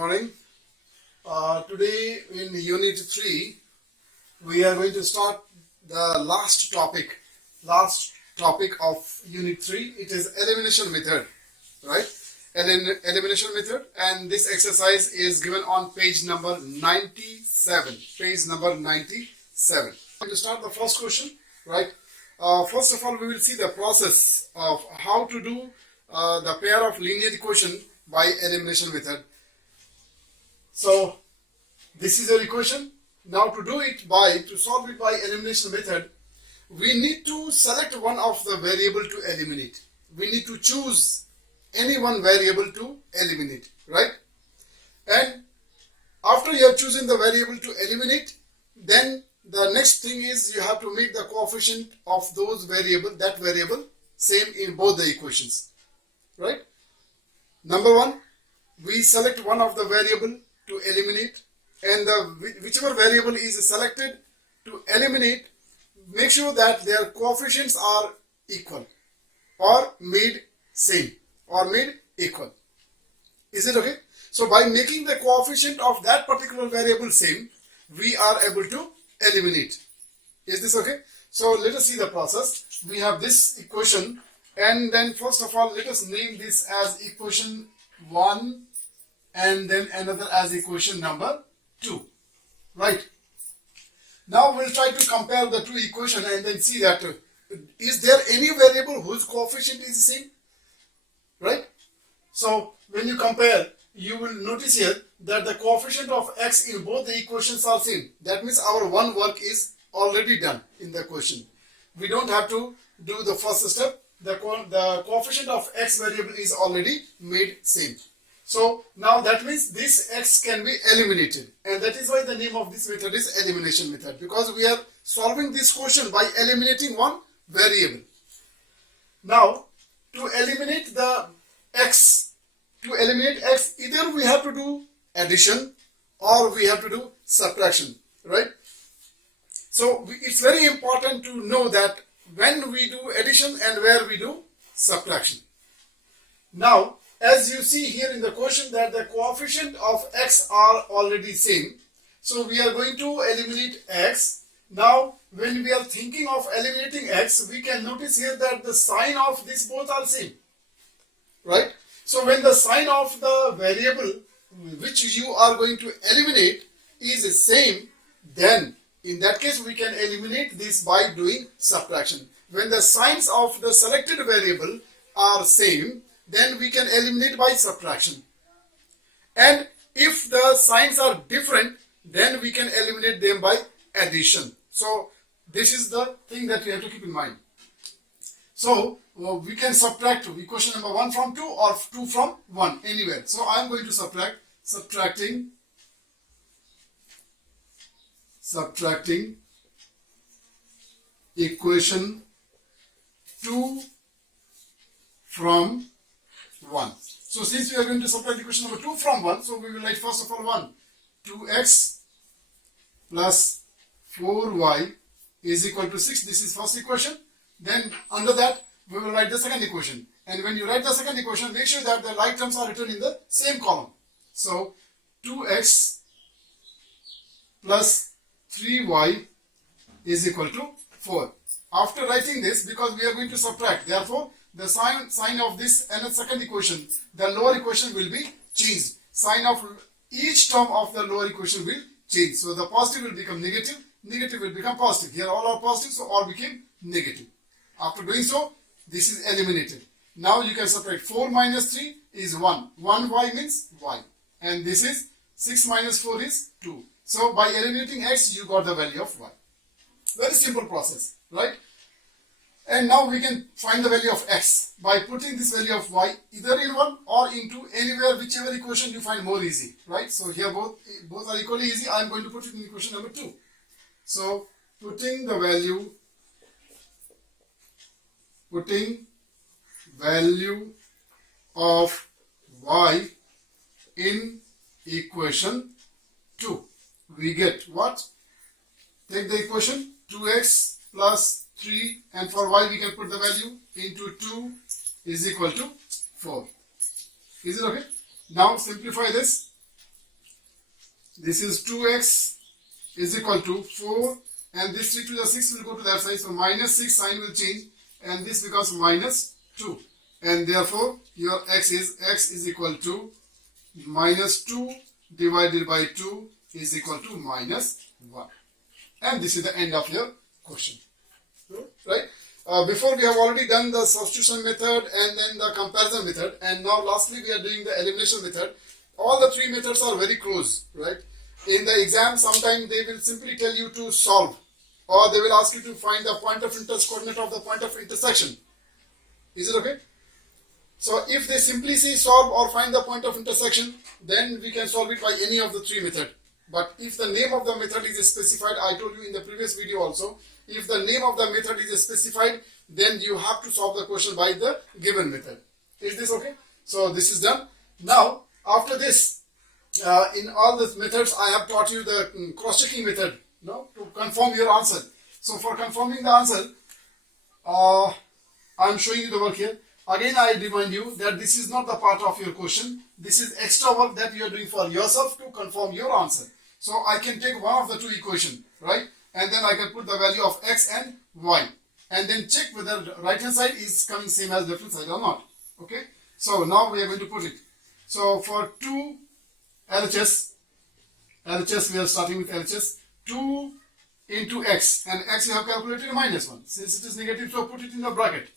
morning. Today in Unit 3, we are going to start the last topic of Unit 3. It is elimination method, right? Elimination method, and this exercise is given on page number 97. Page number 97. I'm going to start the first question, right? First of all, we will see the process of how to do the pair of linear equation by elimination method. So this is your equation. Now to solve it by elimination method, we need to select one of the variable to eliminate. We need to choose any one variable to eliminate, right? And after you have chosen the variable to eliminate, then the next thing is you have to make the coefficient of that variable same in both the equations, right? Number one, we select one of the variable to eliminate, and whichever variable is selected to eliminate, make sure that their coefficients are equal or made same or made equal. Is it okay? So by making the coefficient of that particular variable same, we are able to eliminate. Is this okay? So let us see the process. We have this equation, and then first of all let us name this as equation 1 and then another as equation number 2, right? Now we'll try to compare the two equations and then see that is there any variable whose coefficient is the same, right? So when you compare, you will notice here that the coefficient of x in both the equations are same. That means our one work is already done in the question. We don't have to do the first step. The coefficient of x variable is already made same. So now that means this x can be eliminated, and that is why the name of this method is elimination method, because we are solving this question by eliminating one variable. Now to eliminate x, either we have to do addition or we have to do subtraction, right? So it's very important to know that when we do addition and where we do subtraction. Now as you see here in the question that the coefficient of x are already same, so we are going to eliminate x. Now when we are thinking of eliminating x, we can notice here that the sign of this both are same, right? So when the sign of the variable which you are going to eliminate is same, then in that case we can eliminate this by doing subtraction. When the signs of the selected variable are same, then we can eliminate by subtraction. And if the signs are different, then we can eliminate them by addition. So this is the thing that we have to keep in mind. So we can subtract equation number 1 from 2 or 2 from 1, anywhere. So I am going to subtracting equation 2 from 1. So since we are going to subtract equation number 2 from 1, so we will write first of all 1. 2x plus 4y is equal to 6. This is first equation. Then under that we will write the second equation. And when you write the second equation, make sure that the like terms are written in the same column. So 2x plus 3y is equal to 4. After writing this, because we are going to subtract, therefore the sign of this and the second equation, the lower equation will be changed. Sign of each term of the lower equation will change. So the positive will become negative, negative will become positive. Here all are positive, so all became negative. After doing so, this is eliminated. Now you can subtract 4 minus 3 is 1. 1y means y. And this is 6 minus 4 is 2. So by eliminating x, you got the value of y. Very simple process, right? And now we can find the value of x by putting this value of y either in 1 or into anywhere, whichever equation you find more easy, right? So here both are equally easy. I am going to put it in equation number 2. So putting value of y in equation 2, we get what? Take the equation 2x plus 3, and for y we can put the value into 2 is equal to 4. Is it okay? Now simplify this. This is 2x is equal to 4, and this 3 to the 6 will go to that side, so minus 6 sign will change, and this becomes minus 2, and therefore your x is equal to minus 2 divided by 2 is equal to minus 1, and this is the end of your question, right? Before we have already done the substitution method and then the comparison method, and now lastly we are doing the elimination method. All the three methods are very close, right? In the exam, sometimes they will simply tell you to solve, or they will ask you to find the point of interest coordinate of the point of intersection. Is it okay? So if they simply say solve or find the point of intersection, then we can solve it by any of the three methods. But if the name of the method is specified, I told you in the previous video also, if the name of the method is specified, then you have to solve the question by the given method. Is this okay? So this is done. Now, after this, in all these methods, I have taught you the cross-checking method, no, to confirm your answer. So for confirming the answer, I am showing you the work here. Again, I remind you that this is not the part of your question. This is extra work that you are doing for yourself to confirm your answer. So I can take one of the two equations, right? And then I can put the value of x and y. And then check whether the right hand side is coming same as left hand side or not. Okay? So now we are going to put it. So for 2 LHS, we are starting with LHS, 2 into x, and x we have calculated minus 1. Since it is negative, so put it in the bracket.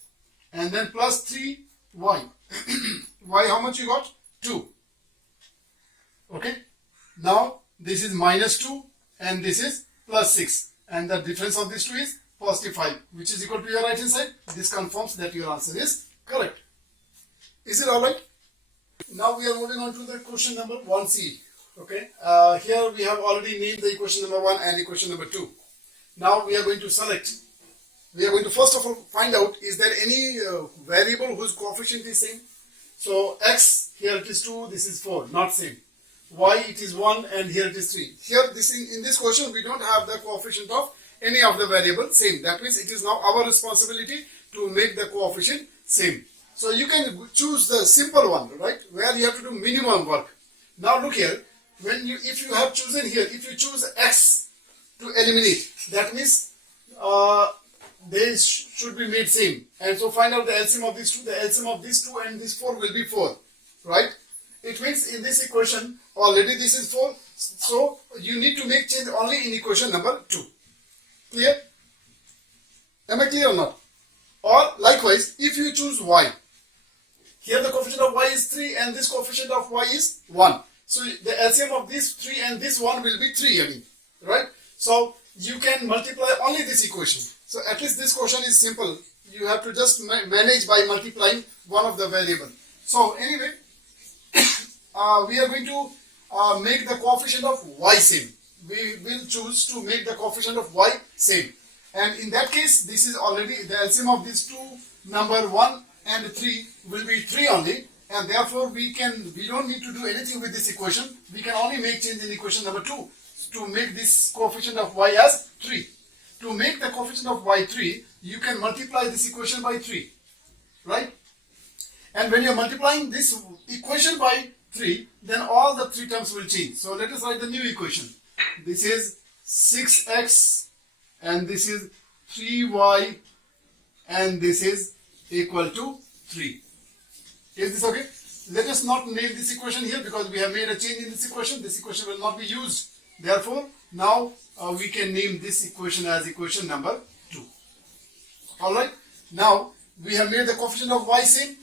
And then plus 3y. Y, how much you got? 2. Okay? Now, this is minus 2 and this is plus 6. And the difference of these two is positive 5, which is equal to your right hand side. This confirms that your answer is correct. Is it alright? Now we are moving on to the question number 1c. Okay? Here we have already named the equation number 1 and equation number 2. Now we are going to select. We are going to first of all find out, is there any variable whose coefficient is same? So x, here it is 2, this is 4, not same. Y, it is 1, and here it is 3. Here in this question we don't have the coefficient of any of the variables same. That means it is now our responsibility to make the coefficient same. So you can choose the simple one, right, where you have to do minimum work. Now look here, if you have chosen here, if you choose x to eliminate, that means they should be made same. And so find out the LCM of these two. The LCM of these 2 and this 4 will be 4, right? It means in this equation already this is 4. So you need to make change only in equation number 2. Clear? Am I clear or not? Or likewise, if you choose y, here the coefficient of y is 3 and this coefficient of y is 1. So the LCM of this 3 and this 1 will be 3 again, right? So you can multiply only this equation. So at least this question is simple. You have to just manage by multiplying one of the variable. So anyway, we are going to make the coefficient of y same. We will choose to make the coefficient of y same. And in that case, this is already the LCM of these two, number 1 and 3 will be 3 only. And therefore, we don't need to do anything with this equation. We can only make change in equation number 2 to make this coefficient of y as 3. To make the coefficient of y 3, you can multiply this equation by 3, right? And when you are multiplying this equation by 3, then all the 3 terms will change. So let us write the new equation. This is 6x and this is 3y and this is equal to 3. Is this okay? Let us not name this equation here because we have made a change in this equation. This equation will not be used. Therefore, now we can name this equation as equation number 2. Alright. Now, we have made the coefficient of y same.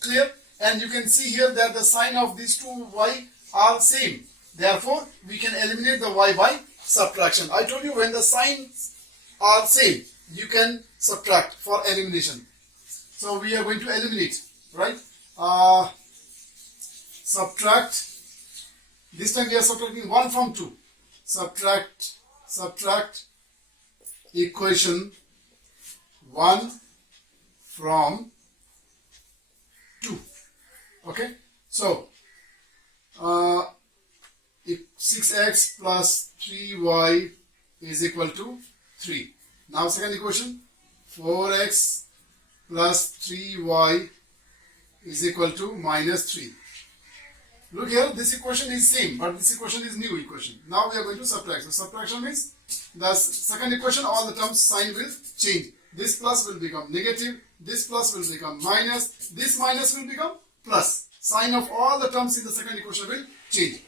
Clear? And you can see here that the sign of these two y are same. Therefore, we can eliminate the y by subtraction. I told you when the signs are same, you can subtract for elimination. So, we are going to eliminate, right? Subtract. This time we are subtracting 1 from 2. Subtract equation 1 from 2. Okay, so 6x plus 3y is equal to 3. Now second equation, 4x plus 3y is equal to minus 3. Look here, this equation is same, but this equation is new equation. Now we are going to subtract. So subtraction means the second equation, all the terms sign will change. This plus will become negative, this plus will become minus, this minus will become plus. Sign of all the terms in the second equation will change.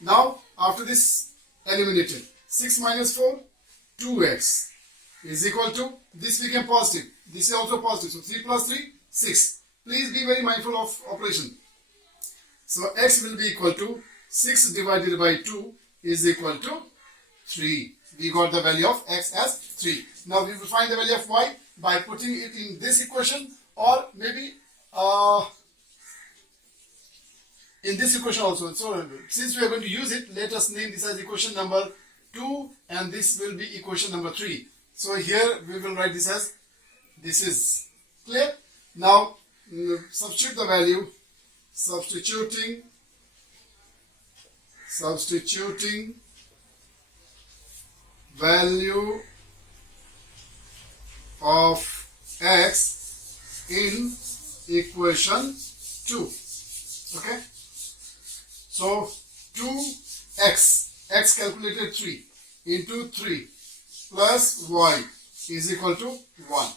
Now after this eliminated, 6 minus 4, 2x is equal to, this became positive, this is also positive, so 3 plus 3, 6. Please be very mindful of operation. So x will be equal to 6 divided by 2 is equal to 3. We got the value of x as 3. Now we will find the value of y by putting it in this equation, or maybe in this equation also. So since we are going to use it, let us name this as equation number 2, and this will be equation number 3. So here we will write this as, this is clear. Now substitute the value, substituting value of x in equation 2. Okay, so 2x, x calculated 3 into 3 plus y is equal to 1,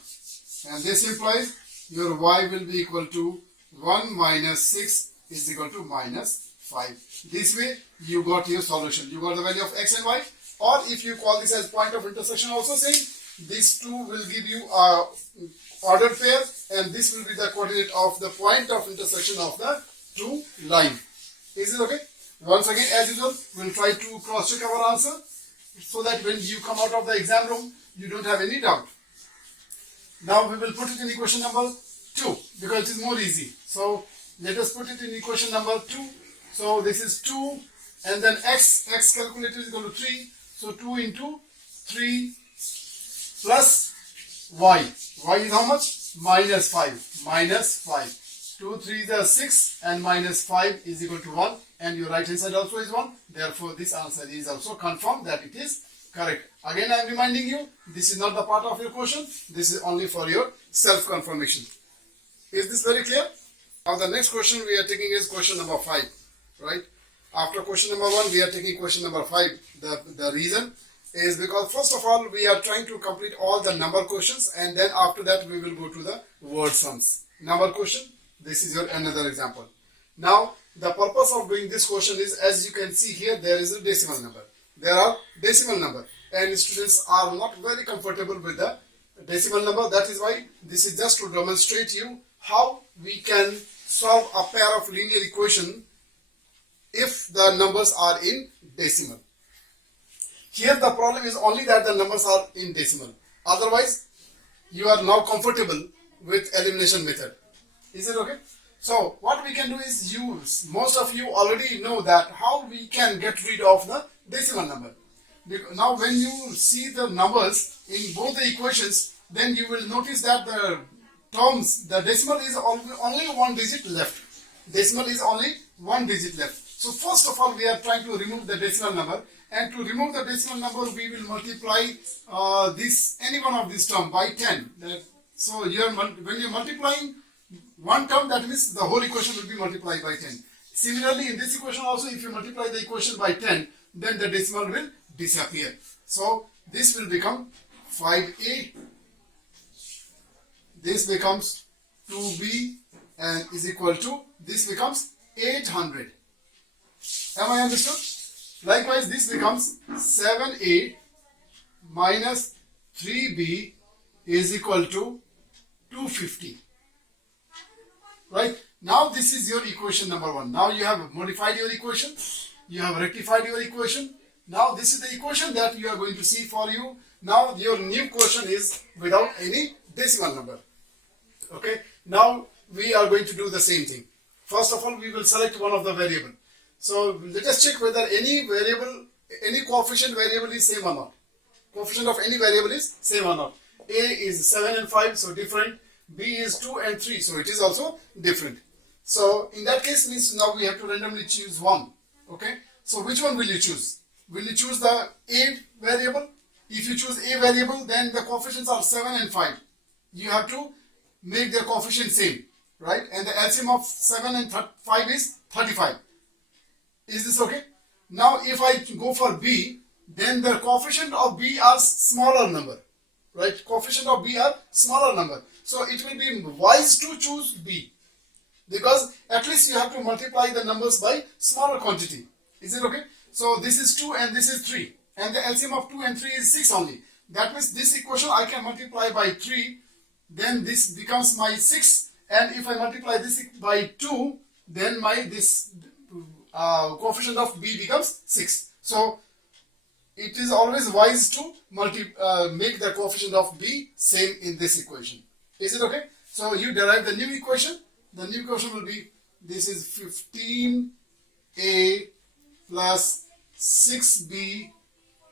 and this implies your y will be equal to 1 minus 6 is equal to minus 5. This way you got your solution. You got the value of x and y, or if you call this as point of intersection also, saying these two will give you a ordered pair, and this will be the coordinate of the point of intersection of the two lines. Is it okay? Once again, as usual, we'll try to cross check our answer so that when you come out of the exam room, you don't have any doubt. Now we will put it in equation number 2 because it is more easy. So let us put it in equation number 2. So this is 2, and then x calculated is equal to 3. So 2 into 3 plus y. Y is how much? Minus 5. Minus 5. 2 3 is 6, and minus 5 is equal to 1, and your right hand side also is 1. Therefore this answer is also confirmed that it is correct. Again I am reminding you, this is not the part of your question. This is only for your self-confirmation. Is this very clear? Now the next question we are taking is question number 5. Right? After question number 1, we are taking question number 5. The reason is because first of all, we are trying to complete all the number questions, and then after that we will go to the word sums. Number question, this is your another example. Now the purpose of doing this question is, as you can see here, there is a decimal number. There are decimal number, and students are not very comfortable with the decimal number. That is why this is just to demonstrate you how we can solve a pair of linear equation if the numbers are in decimal. Here the problem is only that the numbers are in decimal. Otherwise, you are now comfortable with elimination method. Is it okay? So what we can do is use, most of you already know that how we can get rid of the decimal number. Now when you see the numbers in both the equations, then you will notice that the terms, the decimal is only one digit left. Decimal is only one digit left. So first of all, we are trying to remove the decimal number, and to remove the decimal number, we will multiply any one of these term by 10. So when you are multiplying one term, that means the whole equation will be multiplied by 10. Similarly, in this equation also, if you multiply the equation by 10, then the decimal will disappear. So this will become 5a. This becomes 2b, and is equal to, this becomes 800. Am I understood? Likewise, this becomes 7a minus 3b is equal to 250. Right? Now this is your equation number 1. Now you have modified your equation. You have rectified your equation. Now this is the equation that you are going to see for you. Now your new question is without any decimal number. Okay? Now we are going to do the same thing. First of all, we will select one of the variable. So let us check whether any variable, any coefficient variable is same or not. Coefficient of any variable is same or not. A is 7 and 5, so different. B is 2 and 3, so it is also different. So in that case means now we have to randomly choose one. Okay. So which one will you choose? Will you choose the A variable? If you choose A variable, then the coefficients are 7 and 5. You have to make their coefficient same, right? And the LCM of 7 and 5 is 35. Is this okay? Now if I go for B, then the coefficient of B are smaller number, right? Coefficient of B are smaller number. So it will be wise to choose B, because at least you have to multiply the numbers by smaller quantity. Is it okay? So this is 2 and this is 3, and the LCM of 2 and 3 is 6 only. That means this equation I can multiply by 3, then this becomes my 6, and if I multiply this by 2, then my this coefficient of B becomes 6. So it is always wise to make the coefficient of B same in this equation. Is it okay? So you derive the new equation. The new equation will be, this is 15a plus 6b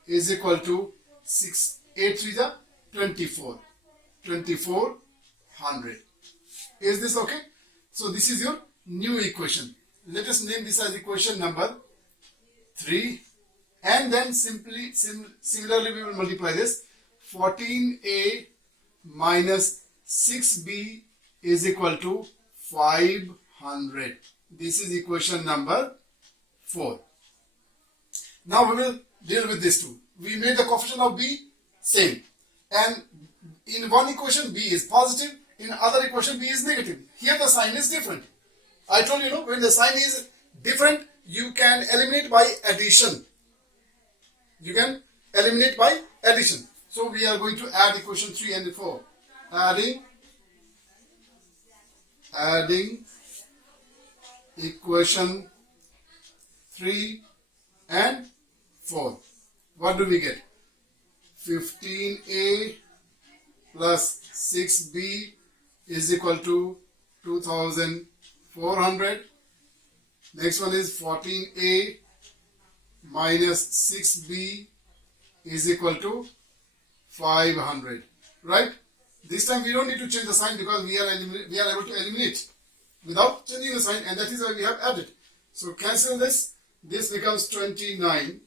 is equal to 6, 8 3 the 24, 2400. Is this okay? So this is your new equation. Let us name this as equation number 3, and then similarly we will multiply this. 14a minus 6b is equal to 500. This is equation number 4. Now we will deal with this too. We made the coefficient of B same, and in one equation B is positive, in other equation B is negative. Here the sign is different. I told you, when the sign is different, you can eliminate by addition. You can eliminate by addition. So we are going to add equation 3 and 4. Adding equation 3 and 4. What do we get? 15a plus 6b is equal to 2400. Next one is 14a minus 6b is equal to 500. Right? This time we don't need to change the sign, because we are able to eliminate without changing the sign, and that is why we have added. So cancel this. This becomes 29a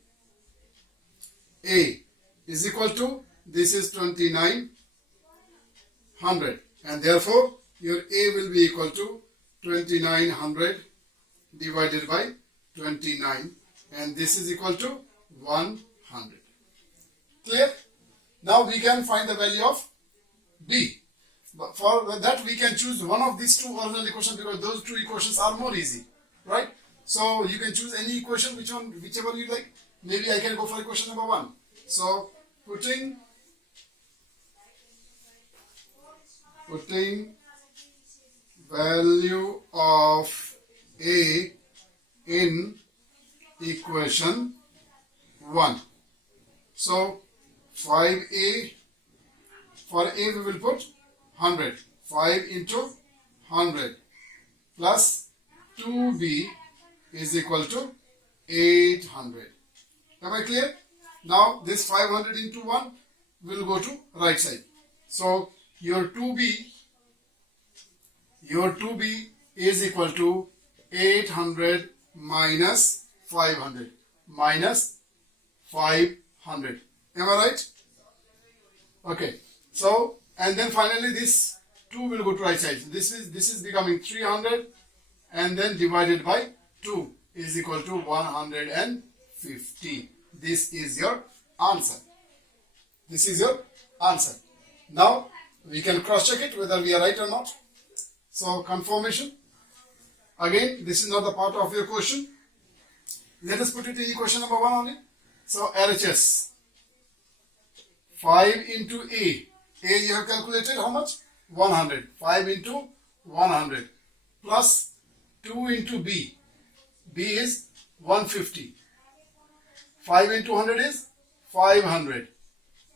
is equal to, this is 2900, and therefore your a will be equal to 2900 divided by 29, and this is equal to 100. Clear? Now we can find the value of B. But for that we can choose one of these two original equations, because those two equations are more easy, right? So you can choose any equation, whichever you like. Maybe I can go for equation number 1. So putting value of A in equation 1. So 5a, for a we will put 100. 5 into 100 plus 2b is equal to 800. Am I clear? Now this 500 into 1 will go to right side. So your 2b is equal to 800 minus 500 minus 500. Am I right? Okay. So, and then finally this 2 will go to right side. So this is becoming 300, and then divided by 2 is equal to 150. This is your answer. This is your answer. Now we can cross check it whether we are right or not. So confirmation. Again, this is not the part of your question. Let us put it in equation number 1 only. So LHS 5 into A. A you have calculated how much? 100. 5 into 100 plus 2 into B. B is 150. 5 into 100 is 500.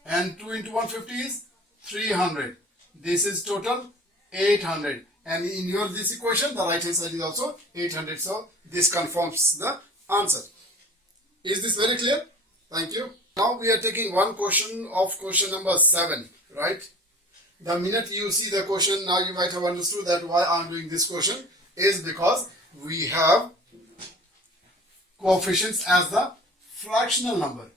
And 2 into 150 is 300. This is total 800. And in your this equation, the right hand side is also 800. So this confirms the answer. Is this very clear? Thank you. Now we are taking one question of question number 7, right? The minute you see the question, now you might have understood that why I am doing this question is because we have coefficients as the fractional number.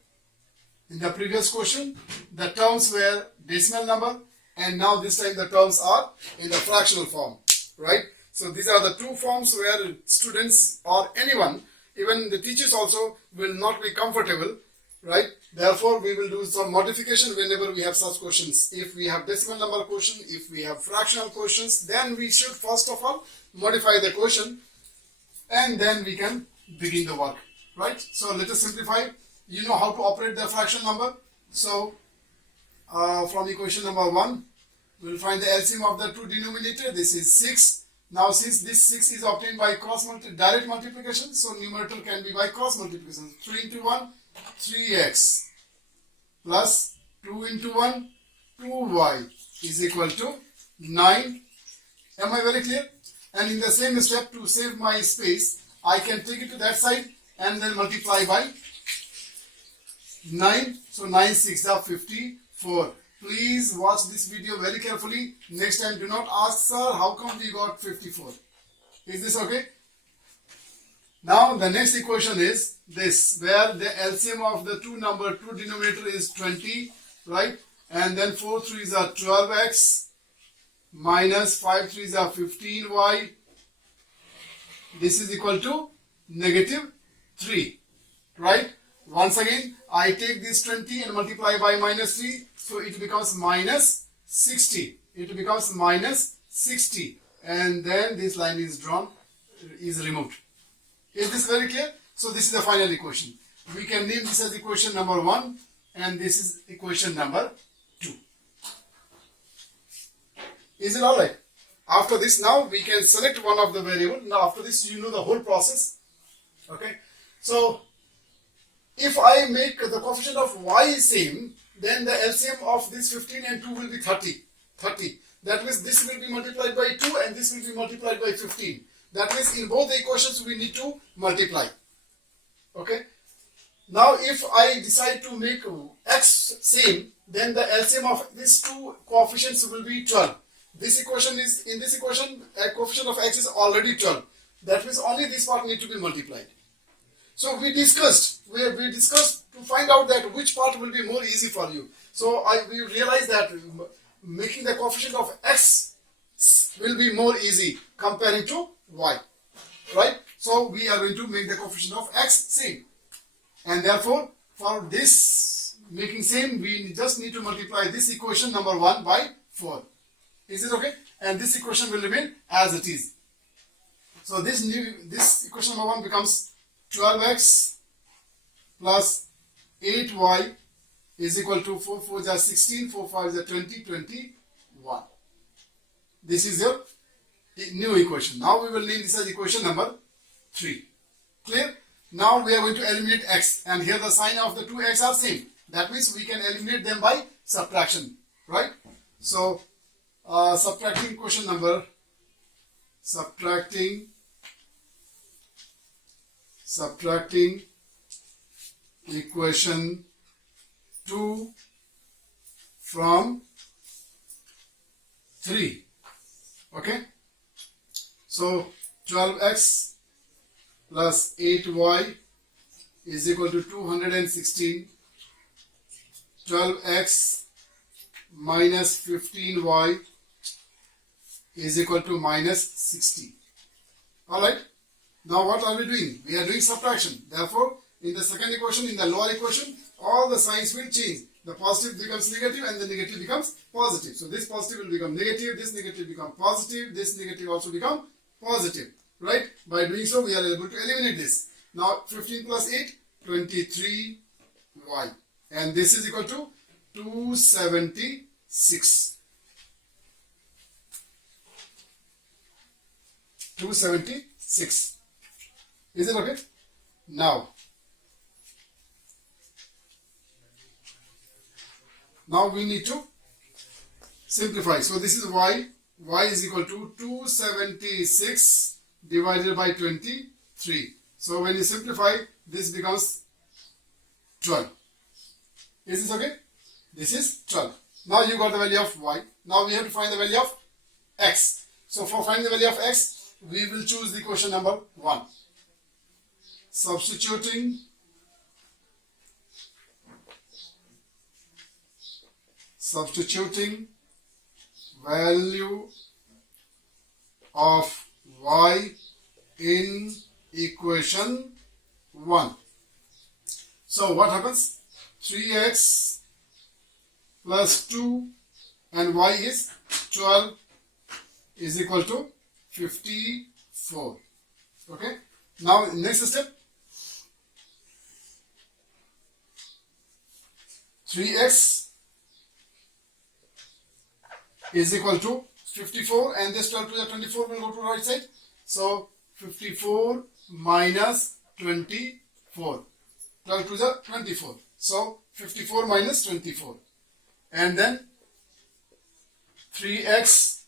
In the previous question, the terms were decimal number, and now this time the terms are in the fractional form, right? So these are the two forms where students or anyone even the teachers also will not be comfortable, right? Therefore, we will do some modification whenever we have such questions. If we have decimal number question, if we have fractional questions, then we should first of all modify the question and then we can begin the work, right? So let us simplify. You know how to operate the fraction number. So from equation number 1, we will find the LCM of the two denominator. This is 6. Now since this 6 is obtained by direct multiplication, so numerator can be by cross multiplication. 3 into 1, 3x plus 2 into 1, 2y is equal to 9. Am I very clear? And in the same step, to save my space, I can take it to that side and then multiply by 9. So 9 6 are 54. Please watch this video very carefully. Next time do not ask, sir, how come we got 54? Is this okay? Now the next equation is this, where the LCM of the two denominator is 20, right? And then 4 3s are 12x minus 5 3s are 15y. This is equal to negative 3, right? Once again, I take this 20 and multiply by minus 3, so it becomes minus 60. It becomes minus 60, and then this line is drawn, is removed. Is this very clear? So this is the final equation. We can name this as equation number 1, and this is equation number 2. Is it alright? After this, now we can select one of the variable. Now after this, you know the whole process. Okay. So if I make the coefficient of y same, then the LCM of this 15 and 2 will be 30. 30. That means this will be multiplied by 2 and this will be multiplied by 15. That means in both the equations we need to multiply. Okay. Now if I decide to make x same, then the LCM of these two coefficients will be 12. This equation is, in this equation, a coefficient of x is already 12. That means only this part need to be multiplied. So we discussed to find out that which part will be more easy for you. So we realized that making the coefficient of x will be more easy comparing to y, right? So we are going to make the coefficient of x same, and therefore for this making same, we just need to multiply this equation number 1 by 4. Is it okay? And this equation will remain as it is. So this equation number 1 becomes 12x plus 8y is equal to 4 4 is 16, 4 5 is 20, 21. This is your new equation. Now we will name this as equation number 3. Clear? Now we are going to eliminate x, and here the sign of the two x are same. That means we can eliminate them by subtraction, right? So subtracting equation number, subtracting equation 2 from 3. Okay. So 12x plus 8y is equal to 216. 12x minus 15y is equal to minus 60. Alright. Now what are we doing? We are doing subtraction. Therefore, in the second equation, in the lower equation, all the signs will change. The positive becomes negative and the negative becomes positive. So this positive will become negative, this negative become positive, this negative also become positive. Right? By doing so, we are able to eliminate this. Now 15 plus 8, 23y. And this is equal to 276. 276. Is it okay? Now we need to simplify. So this is y. Y is equal to 276 divided by 23. So when you simplify, this becomes 12. Is this okay? This is 12. Now you got the value of y. Now we have to find the value of x. So for finding the value of x, we will choose the equation number 1. Substituting value of y in equation 1. So what happens? 3x plus 2 and y is 12 is equal to 54. Okay. Now next step. 3x is equal to 54 and this 12 to the 24 will go to the right side. So 54 minus 24. 12 to the 24. So 54 minus 24. And then 3x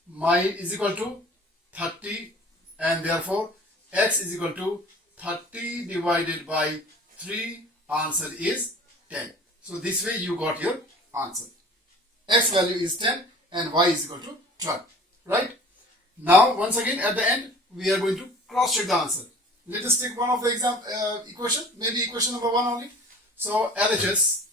is equal to 30 and therefore x is equal to 30 divided by 3. Answer is 10. So this way you got your answer. X value is 10 and y is equal to 12. Right? Now once again at the end we are going to cross check the answer. Let us take one of the equation, maybe equation number 1 only. So LHS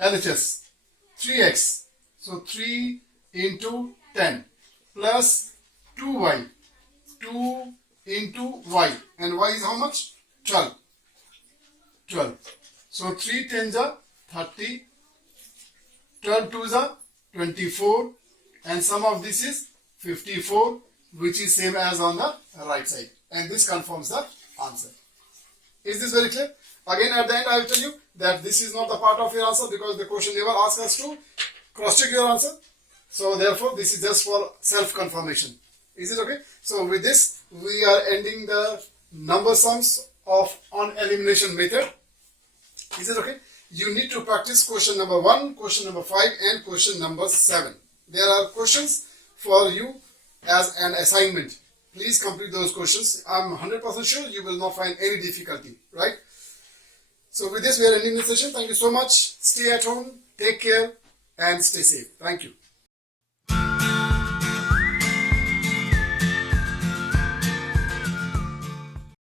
3x. So 3 into 10 plus 2y. 2 into y. And y is how much? 12. 12. So 3 10s are 30. 12 2s are 24. And sum of this is 54, which is same as on the right side. And this confirms the answer. Is this very clear? Again at the end I will tell you that this is not the part of your answer because the question never asks us to cross check your answer. So therefore this is just for self confirmation. Is it okay? So with this we are ending the number sums of on elimination method. Is it okay? You need to practice question number 1, question number 5 and question number 7. There are questions for you as an assignment. Please complete those questions. I'm 100% sure you will not find any difficulty, right? So with this we are ending the session. Thank you so much. Stay at home, take care and stay safe. Thank you.